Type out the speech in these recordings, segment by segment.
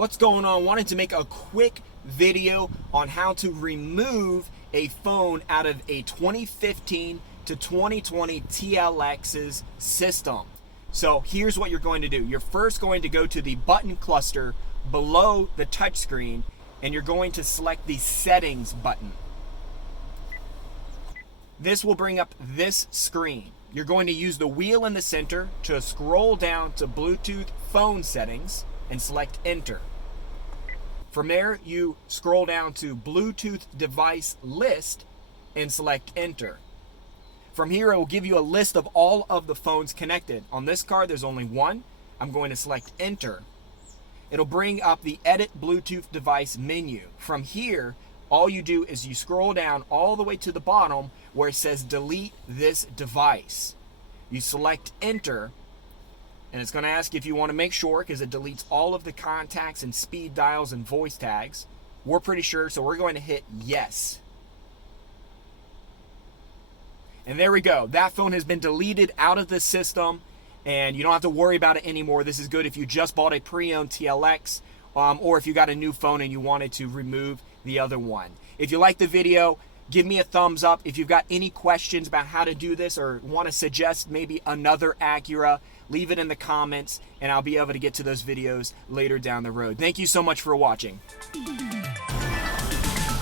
What's going on? Wanted to make a quick video on how to remove a phone out of a 2015 to 2020 TLX's system. So here's what you're going to do. You're first going to go to the button cluster below the touchscreen and you're going to select the settings button. This will bring up this screen. You're going to use the wheel in the center to scroll down to Bluetooth phone settings and select enter. From there, you scroll down to Bluetooth device list and select enter. From here, it will give you a list of all of the phones connected. On this card, there's only one. I'm going to select enter. It'll bring up the edit Bluetooth device menu. From here, all you do is you scroll down all the way to the bottom where it says delete this device. You select enter, and it's going to ask if you want to make sure, because it deletes all of the contacts and speed dials and voice tags. We're pretty sure, so we're going to hit yes. And there we go. That phone has been deleted out of the system, and you don't have to worry about it anymore. This is good if you just bought a pre-owned TLX, or if you got a new phone and you wanted to remove the other one. If you like the video, give me a thumbs up. If you've got any questions about how to do this or want to suggest maybe another Acura, leave it in the comments and I'll be able to get to those videos later down the road. Thank you so much for watching.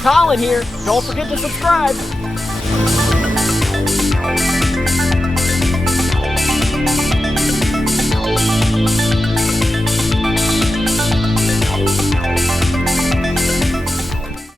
Colin here. Don't forget to subscribe.